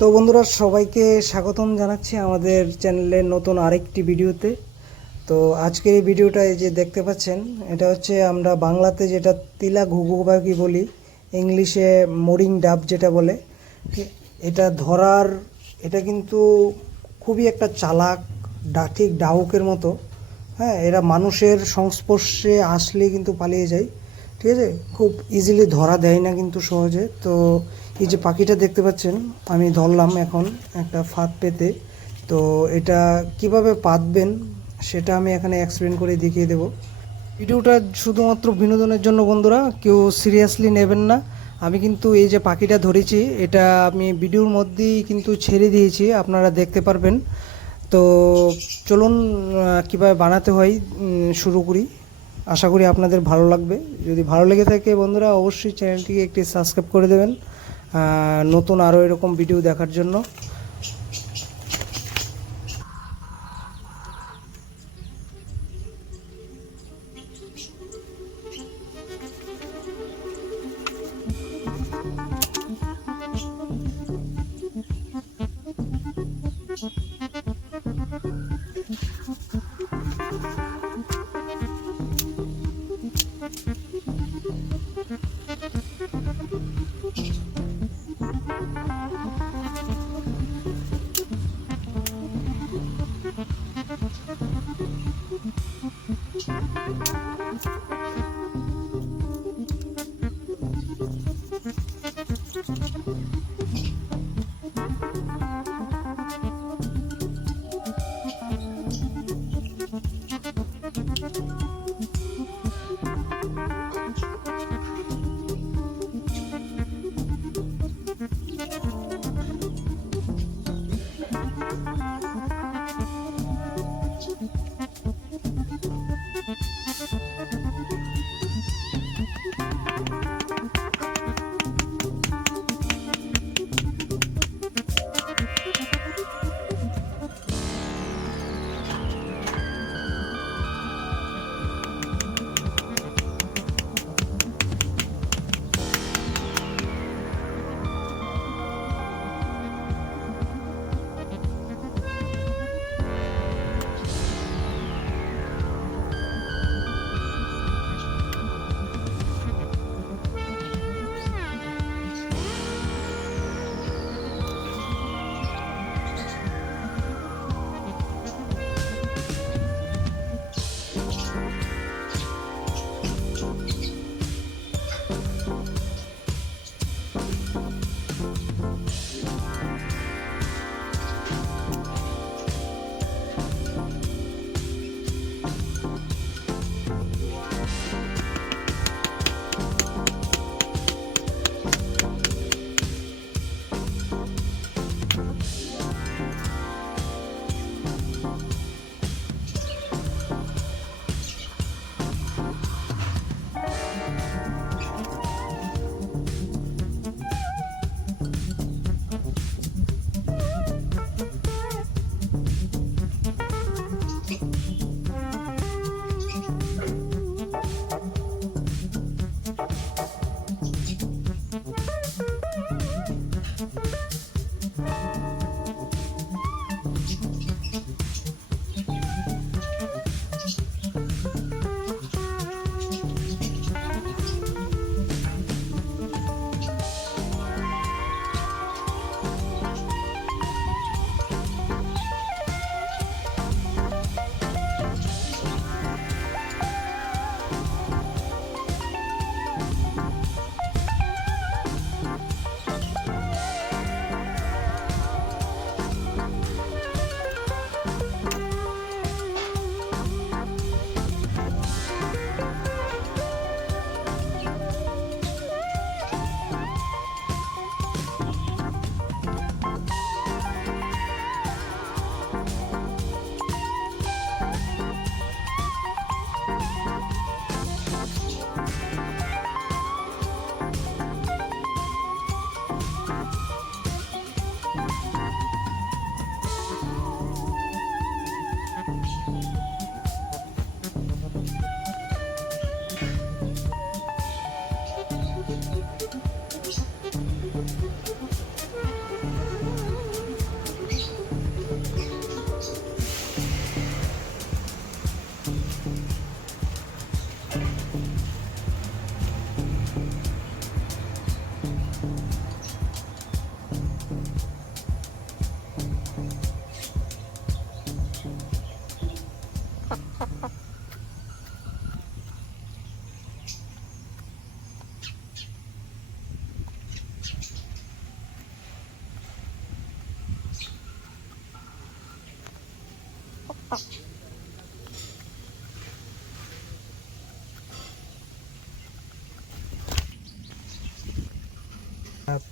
তো বন্ধুরা, সবাইকে স্বাগতম জানাচ্ছি আমাদের চ্যানেলের নতুন আরেকটি ভিডিওতে। তো আজকের এই ভিডিওটা যে দেখতে পাচ্ছেন, এটা হচ্ছে আমরা বাংলাতে যেটা তিলা ঘুঘু পাখি বলি, ইংলিশে মোরিং ডাব যেটা বলে, এটা ধরার, এটা কিন্তু খুবই একটা চালাক ডা ঠিক ডাউকের মতো। হ্যাঁ এরা মানুষের সংস্পর্শে আসলে কিন্তু পালিয়ে যায়। ঠিক আছে? খুব ইজিলি ধরা দেয় না কিন্তু সহজে। তো এই যে পাখিটা দেখতে পাচ্ছেন, আমি ধরলাম এখন একটা ফাঁদ পেতে। তো এটা কীভাবে পাতবেন সেটা আমি এখানে এক্সপ্লেন করে দেখিয়ে দেবো। ভিডিওটা শুধুমাত্র বিনোদনের জন্য বন্ধুরা, কেউ সিরিয়াসলি নেবেন না। আমি কিন্তু এই যে পাখিটা ধরেছি, এটা আমি ভিডিওর মধ্যেই কিন্তু ছেড়ে দিয়েছি, আপনারা দেখতে পারবেন। তো চলুন কীভাবে বানাতে হয় শুরু করি। আশা করি আপনাদের ভালো লাগবে। যদি ভালো লেগে থাকে বন্ধুরা, অবশ্যই চ্যানেলটিকে একটি সাবস্ক্রাইব করে দেবেন নতুন আরও এরকম ভিডিও দেখার জন্য।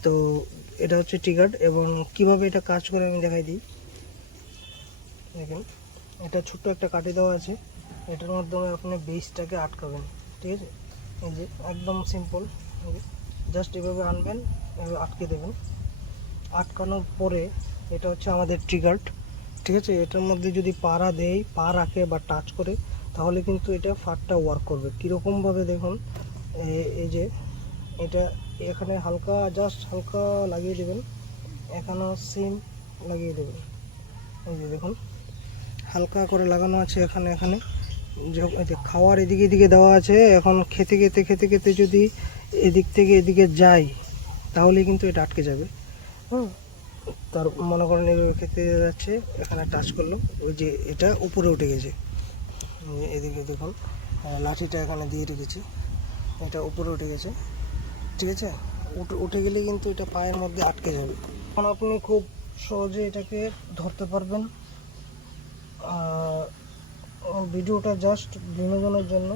তো এটা হচ্ছে টিগার্ড এবং কীভাবে এটা কাজ করে আমি দেখাই দিই। দেখেন, এটা ছোট্ট একটা কাঠি দেওয়া আছে। এটার মাধ্যমে আপনি বেসটাকে আটকাবেন, ঠিক আছে? এই যে, একদম সিম্পল জাস্ট এভাবে আনবেন, এভাবে আটকে দেবেন। আটকানোর পরে এটা হচ্ছে আমাদের ট্রিগার্ড ঠিক আছে? এটার মধ্যে যদি পাড়া দেয় পা রাখে বা টাচ করে, তাহলে কিন্তু এটা ফাটটা ওয়ার্ক করবে। কীরকমভাবে দেখুন এই যে, এটা এখানে হালকা জাস্ট হালকা লাগিয়ে দেবেন। এখানেও সেম লাগিয়ে দেবেন। এই যে দেখুন, হালকা করে লাগানো আছে এখানে এখানে। খাওয়ার এদিকে এদিকে দেওয়া আছে, এখন খেতে খেতে খেতে খেতে যদি এদিক থেকে এদিকে যায়, তাহলে কিন্তু এটা আটকে যাবে। হুম, তার মনে করেন খেতে যাচ্ছে, এখানে টাচ করল, ওই যে এটা উপরে উঠে গেছে। এদিকে দেখুন লাঠিটা এখানে দিয়ে রেখেছি, এটা উপরে উঠে গেছে। ঠিক আছে? উঠে গেলে কিন্তু এটা পায়ের মধ্যে আটকে যাবে। এখন আপনি খুব সহজে এটাকে ধরতে পারবেন। ভিডিওটা জাস্ট বিনোদনের জন্য।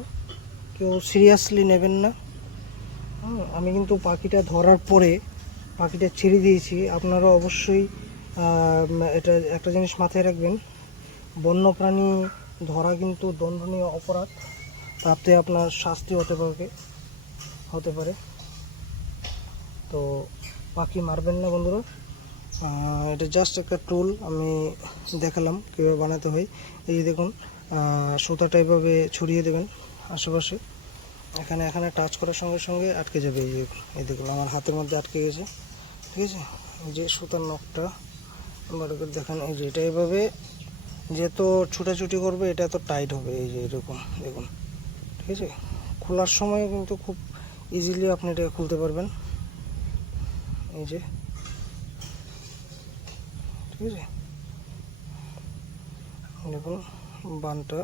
কেউ সিরিয়াসলি নেবেন না। আমি কিন্তু পাখিটা ধরার পরে পাখিটা ছেড়ে দিয়েছি। আপনারা অবশ্যই এটা একটা জিনিস মাথায় রাখবেন। বন্যপ্রাণী ধরা কিন্তু দণ্ডনীয় অপরাধ। তাতে আপনার শাস্তি হতে পারে হতে পারে। তো পাখি মারবেন না বন্ধুরা। এটা জাস্ট একটা টুল আমি দেখালাম কীভাবে বানাতে হয়। এই দেখুন সুতাটা এভাবে ছড়িয়ে দেবেন আশেপাশে। এখানে এখানে টাচ করার সঙ্গে সঙ্গে আটকে যাবে। এই এই দেখুন, আমার হাতের মধ্যে আটকে গেছে। ঠিক আছে? যে সুতার নখটা বড় করে দেখেন, এই যে এটা এভাবে যত ছুটাছুটি করবে, এটা তো টাইট হবে। এই যে এরকম, দেখুন। ঠিক আছে? খোলার সময় কিন্তু খুব ইজিলি আপনি এটা খুলতে পারবেন। এই যে। ঠিক আছে? দেখুন বানটা